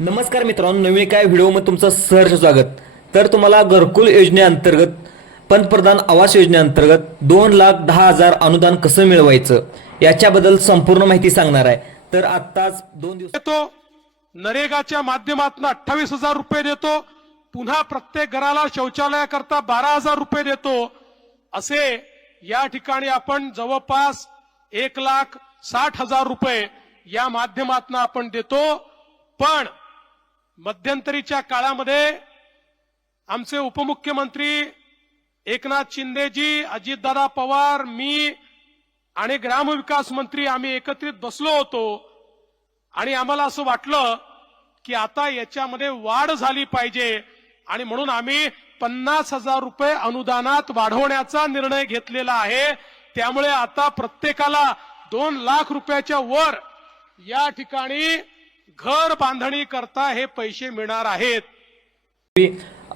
नमस्कार मित्रांनो नवीन काय व्हिडिओमध्ये तुमचं सहर्ष स्वागत. तर तुम्हाला घरकुल योजनेअंतर्गत पंतप्रधान आवास योजनेअंतर्गत दोन लाख दहा हजार अनुदान कसं मिळवायचं? याच्याबद्दल संपूर्ण माहिती सांगणार आहे. तर आत्ताच दोन दिवस देतो नरेगाच्या माध्यमातून अठ्ठावीस हजार रुपये देतो पुन्हा प्रत्येक घराला शौचालयाकरता बारा हजार रुपये देतो. असे या ठिकाणी आपण जवळपास एक लाख साठ हजार रुपये या माध्यमातून आपण देतो. पण मध्यंतरीच्या काळामध्ये आमचे उपमुख्यमंत्री एकनाथ शिंदेजी अजितदादा पवार मी आणि ग्रामविकास मंत्री आम्ही एकत्रित बसलो होतो. आणि आम्हाला असं वाटलं की आता याच्यामध्ये वाढ झाली पाहिजे आणि म्हणून आम्ही पन्नास हजार रुपये अनुदानात वाढवण्याचा निर्णय घेतलेला आहे. त्यामुळे आता प्रत्येकाला दोन लाख रुपयाच्या वर या ठिकाणी घर बांधणी करता हे पैसे मिळणार आहेत.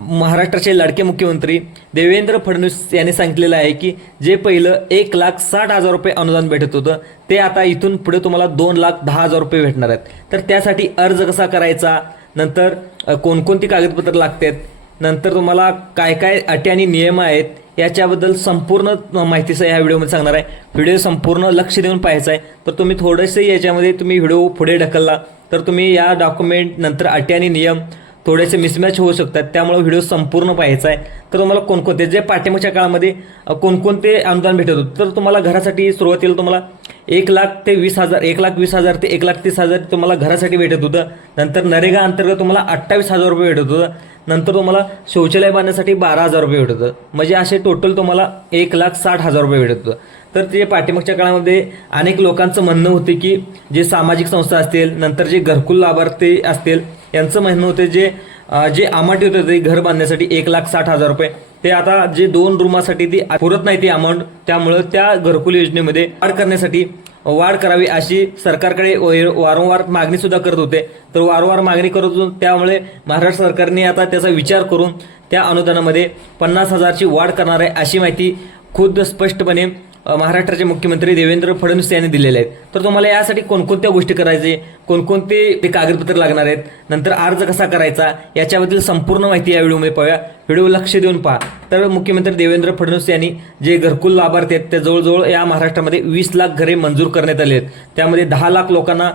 महाराष्ट्राचे लाडके मुख्यमंत्री देवेंद्र फडणवीस यांनी सांगितलेलं आहे की जे पहिलं एक लाख साठ हजार रुपये अनुदान भेटत होतं ते आता इथून पुढे तुम्हाला दोन लाख दहा हजार रुपये भेटणार आहेत. तर त्यासाठी अर्ज कसा करायचा? नंतर कोणकोणती कागदपत्र लागतात? नंतर तुम्हाला काय काय अटी आणि नियम आहेत याच्याबद्दल संपूर्ण माहितीचं ह्या व्हिडिओमध्ये सांगणार आहे. व्हिडिओ संपूर्ण लक्ष देऊन पाहायचा आहे. तर तुम्ही थोडेसे याच्यामध्ये तुम्ही व्हिडिओ पुढे ढकलला तर तुम्ही या डॉक्युमेंट नंतर अटी आणि नियम थोडेसे मिसमॅच होऊ शकतात. त्यामुळे व्हिडिओ संपूर्ण पाहायचा आहे. तर तुम्हाला कोणकोणते जे पाठिंबाच्या काळामध्ये कोणकोणते अनुदान भेटत होते तर तुम्हाला घरासाठी सुरुवातीला तुम्हाला एक लाख ते वीस हजार एक लाख वीस हजार ते एक लाख तीस हजार तुम्हाला घरासाठी भेटत होतं. नंतर नरेगा अंतर्गत तुम्हाला अठ्ठावीस हजार रुपये भेटत होतं. नंतर तुम्हाला शौचालय बांधण्यासाठी बारा हजार रुपये भेटत होतं. म्हणजे असे टोटल तुम्हाला एक लाख साठ हजार रुपये भेटत होतं. तर ते पाठिंबाच्या काळामध्ये अनेक लोकांचं म्हणणं होते की जे सामाजिक संस्था असतील नंतर जे घरकुल लाभार्थी असतील यांचं म्हणणं होतं जे जे अमाऊंट होते ते घर बांधण्यासाठी एक लाख साठ हजार रुपये. ते आता जे दोन रूमासाठी ती पुरत नाही ती अमाऊंट त्यामुळं त्या घरकुल योजनेमध्ये वाढ करण्यासाठी वाढ करावी अशी सरकारकडे वारंवार मागणी सुद्धा करत होते. तर वारंवार मागणी करत होतो त्यामुळे महाराष्ट्र सरकारने आता त्याचा विचार करून त्या अनुदानामध्ये पन्नास हजारची वाढ करणार आहे अशी माहिती खुद्द स्पष्टपणे महाराष्ट्राचे मुख्यमंत्री देवेंद्र फडणवीस यांनी दिलेले आहेत. तर तुम्हाला यासाठी कोणकोणत्या गोष्टी करायचे कोणकोणते ते कागदपत्र लागणार आहेत नंतर अर्ज कसा करायचा याच्याबद्दल संपूर्ण माहिती या व्हिडिओमध्ये पाहूया. व्हिडिओ लक्ष देऊन पहा. तर मुख्यमंत्री देवेंद्र फडणवीस यांनी जे घरकुल लाभार्थी आहेत त्या जवळजवळ या महाराष्ट्रामध्ये वीस लाख घरे मंजूर करण्यात आले आहेत. त्यामध्ये दहा लाख लोकांना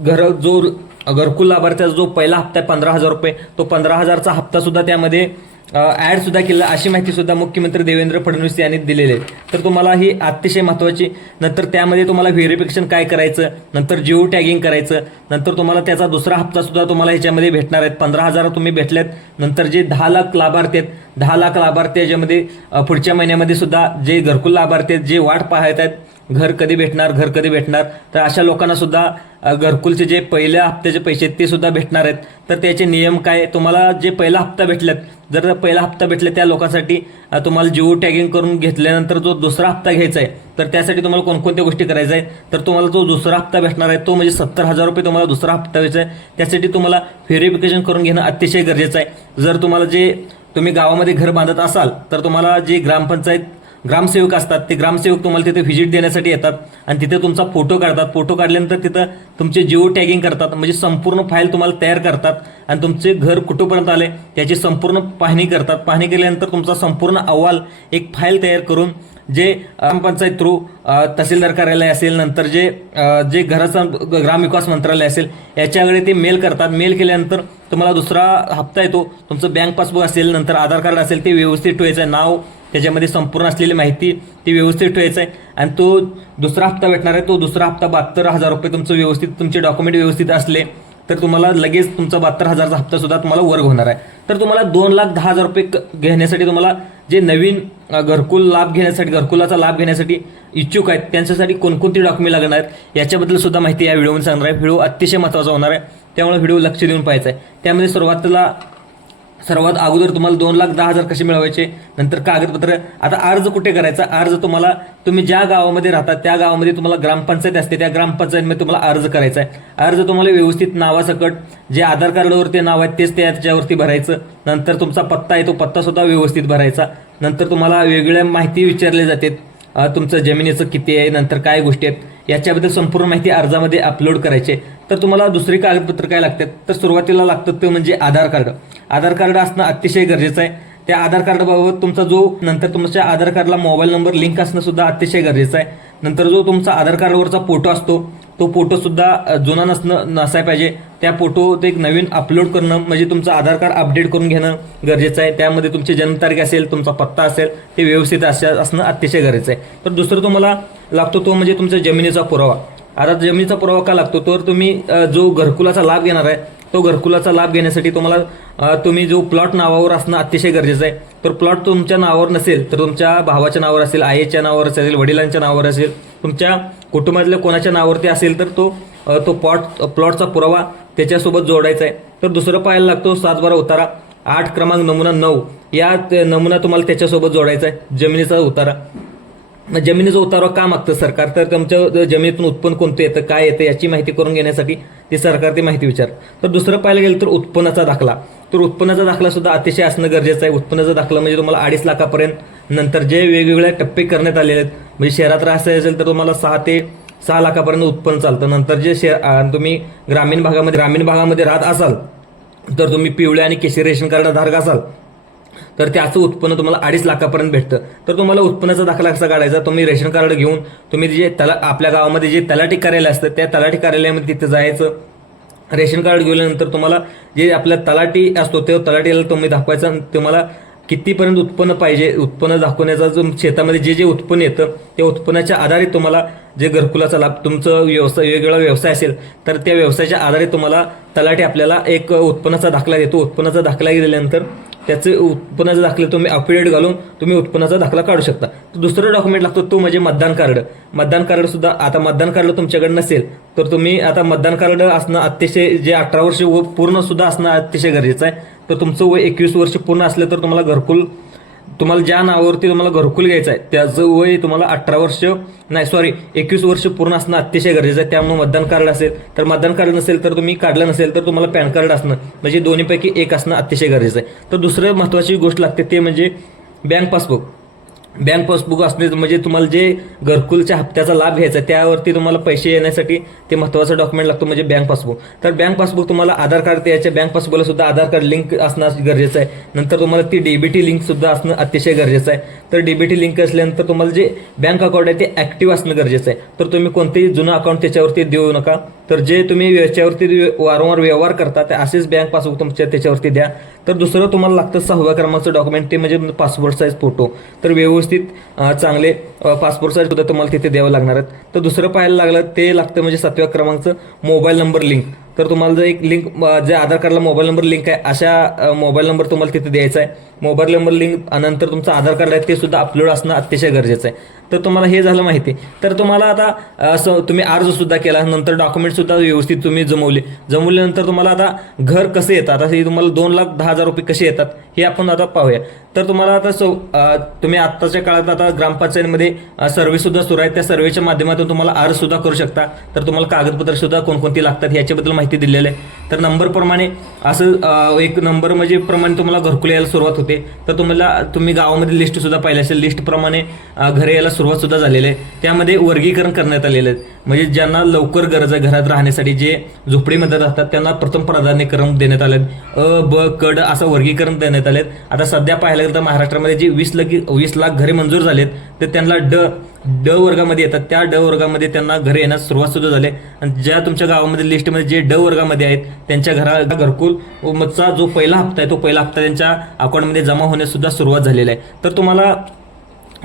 घर जो घरकुल लाभार्थ्याचा जो पहिला हप्ता आहे पंधरा हजार रुपये तो पंधरा हजारचा हप्ता सुद्धा त्यामध्ये ॲडसुद्धा केला. अशी माहिती सुद्धा मुख्यमंत्री देवेंद्र फडणवीस यांनी दिलेली आहे. तर तुम्हाला ही अतिशय महत्वाची नंतर त्यामध्ये तुम्हाला व्हेरिफिकेशन काय करायचं नंतर जिओ टॅगिंग करायचं नंतर तुम्हाला त्याचा दुसरा हप्ता सुद्धा तुम्हाला ह्याच्यामध्ये भेटणार आहेत. पंधरा हजार तुम्ही भेटलेत. नंतर जे दहा लाख लाभार्थी आहेत दहा लाख लाभार्थी याच्यामध्ये पुढच्या महिन्यामध्ये सुद्धा जे घरकुल लाभार्थी आहेत जे वाट पाहत आहेत घर कधी भेटणार घर कधी भेटणार? तर अशा लोकांना सुद्धा घरकुलचे जे पहिल्या हप्त्याचे पैसे आहेत ते सुद्धा भेटणार आहेत. तर त्याचे नियम काय? तुम्हाला जे पहिला हप्ता भेटलेत जर पहिला हप्ता भेटला त्या लोकांसाठी तुम्हाला जिओ टॅगिंग करून घेतल्यानंतर जो दुसरा हप्ता घ्यायचा आहे तर त्यासाठी तुम्हाला कोणकोणत्या गोष्टी करायच्या आहेत? तर तुम्हाला जो दुसरा हप्ता भेटणार आहे तो म्हणजे सत्तर हजार रुपये तुम्हाला दुसरा हप्ता घ्यायचा आहे. त्यासाठी तुम्हाला व्हेरिफिकेशन करून घेणं अतिशय गरजेचं आहे. जर तुम्हाला जे तुम्ही गावामध्ये घर बांधत असाल तर तुम्हाला जी ग्रामपंचायत ग्रामसेवक असतात. ते ग्रामसेवक तुम्हाला तिथे व्हिजिट देण्यासाठी येतात. आणि तिथे तुमचा फोटो काढतात. फोटो काढल्यानंतर तिथं तुमचे जिओ टॅगिंग करतात. म्हणजे संपूर्ण फाईल तुम्हाला तयार करतात. आणि तुमचे घर कुठंपर्यंत आले त्याची संपूर्ण पाहणी करतात. पाहणी केल्यानंतर तुमचा संपूर्ण अहवाल एक फाईल तयार करून जे ग्रामपंचायत थ्रू तहसीलदार कार्यालय असेल नंतर जे जे घराचं ग्रामविकास मंत्रालय असेल याच्याकडे ते मेल करतात. मेल केल्यानंतर तुम्हाला दुसरा हप्ता येतो. तुमचं बँक पासबुक असेल नंतर आधार कार्ड असेल ते व्यवस्थित ठेवायचं आहे. नाव त्याच्यामध्ये संपूर्ण असलेली माहिती ती व्यवस्थित ठेवायचं आहे. आणि तो दुसरा हप्ता भेटणार आहे. तो दुसरा हप्ता बहात्तर हजार रुपये तुमचं व्यवस्थित तुमचे डॉक्युमेंट व्यवस्थित असले तर तुम्हाला लगेच तुमचा बहात्तर हजारचा हप्ता सुद्धा तुम्हाला वर्ग होणार आहे. तर तुम्हाला दोन लाख दहा हजार रुपये क- घेण्यासाठी तुम्हाला जे नवीन घरकुल लाभ घेण्यासाठी घरकुलाचा लाभ घेण्यासाठी इच्छुक आहेत त्यांच्यासाठी कोणकोणती डॉक्युमेंट लागणार आहेत याच्याबद्दल सुद्धा माहिती या व्हिडिओमध्ये सांगणार आहे. व्हिडिओ अतिशय महत्त्वाचा होणार आहे. त्यामुळे व्हिडिओ लक्ष देऊन पाहायचा आहे. त्यामध्ये सुरुवातीला सर्वात अगोदर तुम्हाला दोन लाख दहा हजार कसे मिळवायचे? नंतर कागदपत्र. आता अर्ज कुठे करायचा? अर्ज तुम्हाला तुम्ही ज्या गावामध्ये राहता त्या गावामध्ये तुम्हाला ग्रामपंचायत असते. त्या ग्रामपंचायतमध्ये तुम्हाला अर्ज करायचा आहे. अर्ज तुम्हाला व्यवस्थित नावासकट जे आधार कार्डवरती नाव आहे तेच त्याच्यावरती भरायचं. नंतर तुमचा पत्ता आहे तो पत्ता सुद्धा व्यवस्थित भरायचा. नंतर तुम्हाला वेगवेगळ्या माहिती विचारल्या जाते. तुमचं जमिनीचं किती आहे नंतर काय गोष्टी आहेत. याच्याबद्दल संपूर्ण माहिती अर्जामध्ये अपलोड करायचे तर तुम्हाला दुसरी कागदपत्र काय लागतात? तर सुरुवातीला लागतं ते म्हणजे आधार कार्ड. आधार कार्ड असणं अतिशय गरजेचं आहे. त्या आधार कार्डबाबत तुमचा जो नंतर तुमच्या आधार कार्डला मोबाईल नंबर लिंक असणं सुद्धा अतिशय गरजेचं आहे. नंतर जो तुमचा आधार कार्डवरचा फोटो असतो तो फोटोसुद्धा जुना नसणं नसाय पाहिजे. त्या फोटो ते एक नवीन अपलोड करणं म्हणजे तुमचं आधार कार्ड अपडेट करून घेणं गरजेचं आहे. त्यामध्ये तुमची जन्मतारीख असेल तुमचा पत्ता असेल ते व्यवस्थित अशा असणं अतिशय गरजेचं आहे. तर दुसरं तुम्हाला लागतो तो म्हणजे तुमचा जमिनीचा पुरावा. आता जमिनीचा पुरावा का लागतो? तर तुम्ही जो घरकुलाचा लाभ घेणार आहे तो घरकुलाचा लाभ घेण्यासाठी तुम्हाला तुम्ही जो प्लॉट नावावर असणं अतिशय गरजेचं आहे. तर प्लॉट तुमच्या नावावर नसेल तर तुमच्या भावाच्या नावावर असेल आईच्या नावावर असेल वडिलांच्या नावावर असेल तुमच्या कुटुंबातल्या कोणाच्या नावावरती असेल तर तो तो प्लॉट प्लॉटचा पुरावा त्याच्यासोबत जोडायचा आहे. तर दुसरं पाहायला लागतो सात बारा उतारा आठ क्रमांक नमुना नऊ. या नमुना तुम्हाला त्याच्यासोबत जोडायचा आहे जमिनीचा उतारा. मग जमिनीचा उतारा का मागतं सरकार? तर तुमच्या जमिनीतून उत्पन्न कोणतं येतं काय येतं याची माहिती करून घेण्यासाठी ते सरकार ती माहिती विचार. तर दुसरं पाहायला गेलं तर उत्पन्नाचा दाखला. तर उत्पन्नाचा दाखला सुद्धा अतिशय असणं गरजेचं आहे. उत्पन्नाचा दाखला म्हणजे तुम्हाला अडीच लाखापर्यंत नंतर जे वेगवेगळे टप्पे करण्यात आलेले आहेत म्हणजे शहरात राहायचं असेल तर तुम्हाला सहा ते सहा लाखापर्यंत उत्पन्न चालतं. नंतर जे शे तुम्ही ग्रामीण भागामध्ये ग्रामीण भागामध्ये राहत असाल तर तुम्ही पिवळ्या आणि केशरी रेशन कार्ड धारक असाल तर त्याचं उत्पन्न तुम्हाला अडीच लाखापर्यंत भेटतं. तर तुम्हाला उत्पन्नाचा दाखला कसा काढायचा? तुम्ही रेशन कार्ड घेऊन तुम्ही जे तला आपल्या गावामध्ये जे तलाठी कार्यालय असतं त्या तलाठी कार्यालयामध्ये तिथे जायचं रेशन कार्ड घेतल्यानंतर तुम्हाला जे आपल्या तलाटी असतो ते तलाटीला तुम्ही दाखवायचा आणि तुम्हाला कितीपर्यंत उत्पन्न पाहिजे उत्पन्न दाखवण्याचा जो शेतामध्ये जे जे उत्पन्न येतं त्या उत्पन्नाच्या आधारे तुम्हाला जे घरकुलाचा लाभ तुमचं व्यवसाय वेगवेगळा व्यवसाय असेल तर त्या व्यवसायाच्या आधारे तुम्हाला तलाठी आपल्याला एक उत्पन्नाचा दाखला देतो. उत्पन्नाचा दाखला दिल्यानंतर त्याचे उत्पन्नाचा दाखले तुम्ही अफिडेट घालून तुम्ही उत्पन्नाचा दाखला काढू शकता. तर दुसरं डॉक्युमेंट लागतो तो म्हणजे मतदान कार्ड. मतदान कार्ड सुद्धा आता मतदान कार्ड तुमच्याकडे नसेल तर तुम्ही आता मतदान कार्ड असणं अतिशय जे अठरा वर्ष व पूर्ण सुद्धा असणं अतिशय गरजेचं आहे. तर तुमचं वय एकवीस वर्ष पूर्ण असलं तर तुम्हाला घरकुल तुम्हाला ज्या नावावरती तुम्हाला घरकुल घ्यायचं आहे त्याचं वय तुम्हाला अठरा वर्ष नाही सॉरी एकवीस वर्ष पूर्ण असणं अतिशय गरजेचं आहे. त्यामुळे मतदान कार्ड असेल तर मतदान कार्ड नसेल तर तुम्ही काढलं नसेल तर तुम्हाला पॅन कार्ड असणं म्हणजे दोन्हीपैकी एक असणं अतिशय गरजेचं आहे. तर दुसरं महत्त्वाची गोष्ट लागते ते म्हणजे बँक पासबुक. बँक पासबुक असणे म्हणजे तुम्हाला जे घरकुलच्या हप्त्याचा लाभ घ्यायचा आहे, त्यावरती तुम्हाला पैसे येण्यासाठी ते महत्त्वाचं डॉक्युमेंट लागतो म्हणजे बँक पासबुक तर बँक पासबुक तुम्हाला आधार कार्ड त्याच्या बँक पासबुकला सुद्धा आधार कार्ड लिंक असणं गरजेचं आहे. नंतर तुम्हाला ती डीबीटी लिंक सुद्धा असणं अतिशय गरजेचं आहे. तर डीबीटी लिंक असल्यानंतर तुम्हाला जे बँक अकाउंट आहे ते ऍक्टिव्ह असणं गरजेचं आहे. तर तुम्ही कोणतेही जुनं अकाउंट त्याच्यावरती देऊ नका. तर जे तुम्ही याच्यावरती वारंवार व्यवहार करता ते असेच बँक पासबुक तुमच्या त्याच्यावरती द्या. तर दुसरं तुम्हाला लागतं सहाव्या क्रमांकाचं डॉक्युमेंट ते म्हणजे पासपोर्ट साईज फोटो तर व्यवस्थित चांगले पासपोर्ट साईज सुद्धा तुम्हाला तिथे द्यावं लागणार आहेत. तर दुसरं पाहायला लागलं ते लागतं म्हणजे सातव्या क्रमांकचं मोबाईल नंबर लिंक तर तुम्हाला जर एक लिंक जे आधार कार्डला मोबाईल नंबर लिंक आहे अशा मोबाईल नंबर तुम्हाला तिथे द्यायचा आहे. मोबाईल नंबर लिंक नंतर तुमचं आधार कार्ड आहे ते सुद्धा अपलोड असणं अतिशय गरजेचं आहे. तर तुम्हाला हे झालं माहिती. तर तुम्हाला आता असं तुम्ही अर्ज सुद्धा केला नंतर डॉक्युमेंट सुद्धा व्यवस्थित तुम्ही जमवले. जमवल्यानंतर तुम्हाला आता घर कसे येतात? आता हे तुम्हाला दोन लाख दहा हजार रुपये कसे येतात हे आपण आता पाहूया. तर तुम्हाला आता सौ तुम्ही आत्ताच्या काळात आता ग्रामपंचायतीमध्ये सर्व्हे सुद्धा सुरू आहे त्या सर्व्हेच्या माध्यमातून तुम्हाला अर्ज सुद्धा करू शकता. तर तुम्हाला कागदपत्र सुद्धा कोणकोणती लागतात याच्याबद्दल माहिती दिलेली आहे. तर नंबरप्रमाणे असं एक नंबर म्हणजे प्रमाणे तुम्हाला घरकुल यायला सुरुवात होते. तर तुम्हाला तुम्ही गावामध्ये लिस्टसुद्धा पाहिलं पाहिली असेल. लिस्टप्रमाणे घरे यायला सुरुवातसुद्धा झालेलं झालेली आहे. त्यामध्ये वर्गीकरण करण्यात आलेलं आहे. म्हणजे ज्यांना लवकर गरज आहे घरात राहण्यासाठी जे झोपडीमध्ये राहतात त्यांना प्रथम प्राधान्यक्रम देण्यात आले अ ब कड असं वर्गीकरण देण्यात आले आता सध्या पाहायला गेलं तर महाराष्ट्रामध्ये जे वीस लगी वीस लाख घरे मंजूर झालेत तर त्यांना ड ड वर्गामध्ये येतात. त्या ड वर्गामध्ये त्यांना घरे येण्यास सुरुवात सुद्धा झाली आहे. आणि ज्या तुमच्या गावामध्ये लिस्टमध्ये जे ड वर्गामध्ये आहेत त्यांच्या घरा घरकुल मचा जो पहिला हप्ता आहे तो पहिला हप्ता त्यांच्या अकाउंटमध्ये जमा होण्यास सुद्धा सुरुवात झालेला आहे. तर तुम्हाला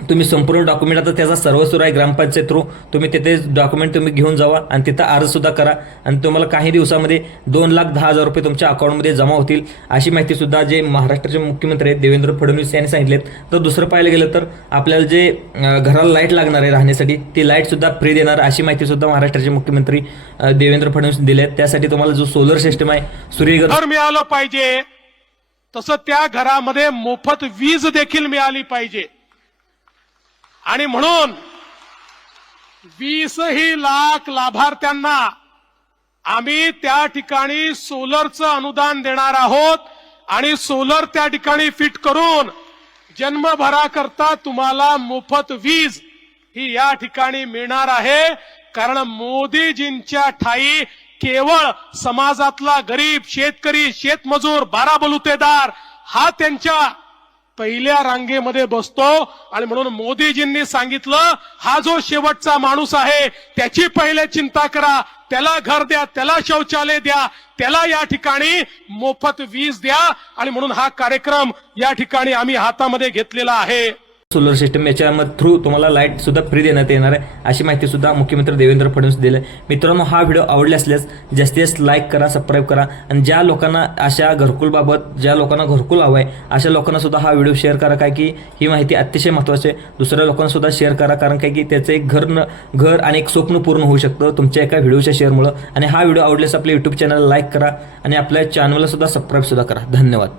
तुम्ही संपूर्ण डॉक्युमेंट आता त्याचा सर्व सुरू आहे ग्रामपंचायत थ्रू तुम्ही तिथे डॉक्युमेंट तुम्ही घेऊन जावा आणि तिथं अर्ज सुद्धा करा. आणि तुम्हाला काही दिवसामध्ये दोन लाख दहा हजार रुपये तुमच्या अकाउंटमध्ये जमा होतील. अशी माहिती सुद्धा जे महाराष्ट्राचे मुख्यमंत्री आहेत देवेंद्र फडणवीस यांनी सांगितलेत. तर दुसरं पाहायला गेलं तर आपल्याला जे घराला लाइट लागणार आहे राहण्यासाठी ती लाइट सुद्धा फ्री देणार. अशी माहिती सुद्धा महाराष्ट्राचे मुख्यमंत्री देवेंद्र फडणवीस दिले आहेत त्यासाठी तुम्हाला जो सोलर सिस्टम आहे सूर्यघर मिळालं पाहिजे. तसं त्या घरामध्ये मोफत वीज देखील मिळाली पाहिजे. आणि म्हणून वीसही लाख लाभार्थ्यांना आम्ही त्या ठिकाणी सोलरचं अनुदान देणार आहोत आणि सोलर त्या ठिकाणी फिट करून जन्मभराकरता तुम्हाला मोफत वीज ही या ठिकाणी मिळणार आहे. कारण मोदीजींच्या ठाई केवळ समाजातला गरीब शेतकरी शेतमजूर बारा बलुतेदार हा त्यांच्या पहिल्या रांगेमध्ये बसतो आणि म्हणून मोदीजींनी सांगितलं हा जो शेवटचा माणूस आहे त्याची पहिले चिंता करा त्याला घर द्या त्याला शौचालय द्या त्याला या ठिकाणी मोफत वीज द्या आणि म्हणून हा कार्यक्रम या ठिकाणी आम्ही हातामध्ये घेतलेला आहे. सोलर सिस्टम याच्या थ्रू तुम्हाला लाइट सुद्धा फ्री देण्यात येणार आहे. अशी माहिती सुद्धा मुख्यमंत्री देवेंद्र फडणवीस दिले मित्रांनो हा व्हिडिओ आवडला असल्यास जास्तीत जास्त लाईक करा सबस्क्राईब करा आणि ज्या लोकांना अशा घरकुलबाबत ज्या लोकांना घरकुल हवं आहे अशा लोकांना सुद्धा हा व्हिडिओ शेअर करा. काय की ही माहिती अतिशय महत्त्वाची आहे. दुसऱ्या लोकांना सुद्धा शेअर करा कारण काय की त्याचं एक घर न घर आणि एक स्वप्न पूर्ण होऊ शकतं तुमच्या एका व्हिडिओच्या शेअरमुळं आणि हा व्हिडिओ आवडल्यास आपल्या यूट्यूब चॅनलला लाईक करा आणि आपल्या चॅनलला सुद्धा सबस्क्राईब सुद्धा करा. धन्यवाद.